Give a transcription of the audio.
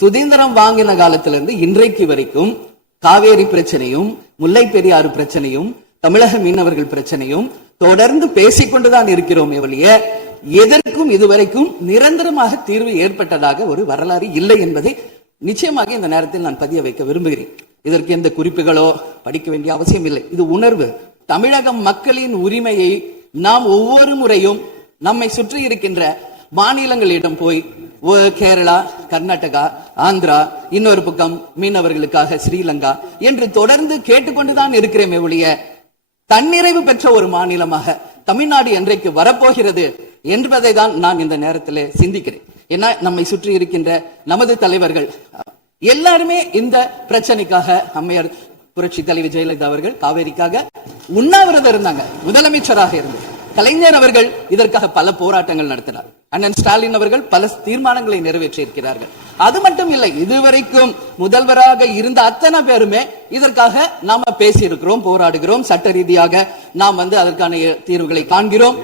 சுதந்திரம் வாங்கின காலத்திலிருந்து இன்றைக்கு வரைக்கும் காவேரி பிரச்சனையும், முல்லை பெரியாறு பிரச்சனையும், தமிழக மீனவர்கள் பிரச்சனையும் தொடர்ந்து பேசிக்கொண்டுதான் இருக்கிறோமே ஒழிய எதற்கும் இதுவரைக்கும் நிரந்தரமாக தீர்வு ஏற்பட்டதாக ஒரு வரலாறு இல்லை என்பதை நிச்சயமாக இந்த நேரத்தில் நான் பதிய வைக்க விரும்புகிறேன். இதற்கு எந்த குறிப்புகளோ படிக்க வேண்டிய அவசியம் இல்லை. இது உணர்வு. தமிழக மக்களின் உரிமையை நாம் ஒவ்வொரு முறையும் நம்மை சுற்றி இருக்கின்ற மாநிலங்களிடம் போய் கேரளா, கர்நாடகா, ஆந்திரா, இன்னொரு பக்கம் மீனவர்களுக்காக ஸ்ரீலங்கா என்று தொடர்ந்து கேட்டுக்கொண்டுதான் இருக்கிறேமே ஒழிய தன்னிறைவு பெற்ற ஒரு மாநிலமாக தமிழ்நாடு என்றைக்கு வரப்போகிறது என்பதை தான் நான் இந்த நேரத்தில் சிந்திக்கிறேன். ஏன்னா நம்மை சுற்றி இருக்கின்ற நமது தலைவர்கள் எல்லாருமே இந்த பிரச்சனைக்காக, அம்மையார் புரட்சி தலைவி ஜெயலலிதா அவர்கள் காவேரிக்காக உண்ணாவிரதம் இருந்தாங்க, முதலமைச்சராக இருந்து. கலைஞர் அவர்கள் இதற்காக பல போராட்டங்கள் நடத்தினார். அண்ணன் ஸ்டாலின் அவர்கள் பல தீர்மானங்களை நிறைவேற்றி இருக்கிறார்கள். அது மட்டும் இல்லை, இதுவரைக்கும் முதல்வராக இருந்த அத்தனை பேருமே இதற்காக நாம பேசி இருக்கிறோம், போராடுகிறோம், சட்ட ரீதியாக நாம் அதற்கான தீர்வுகளை காண்கிறோம்.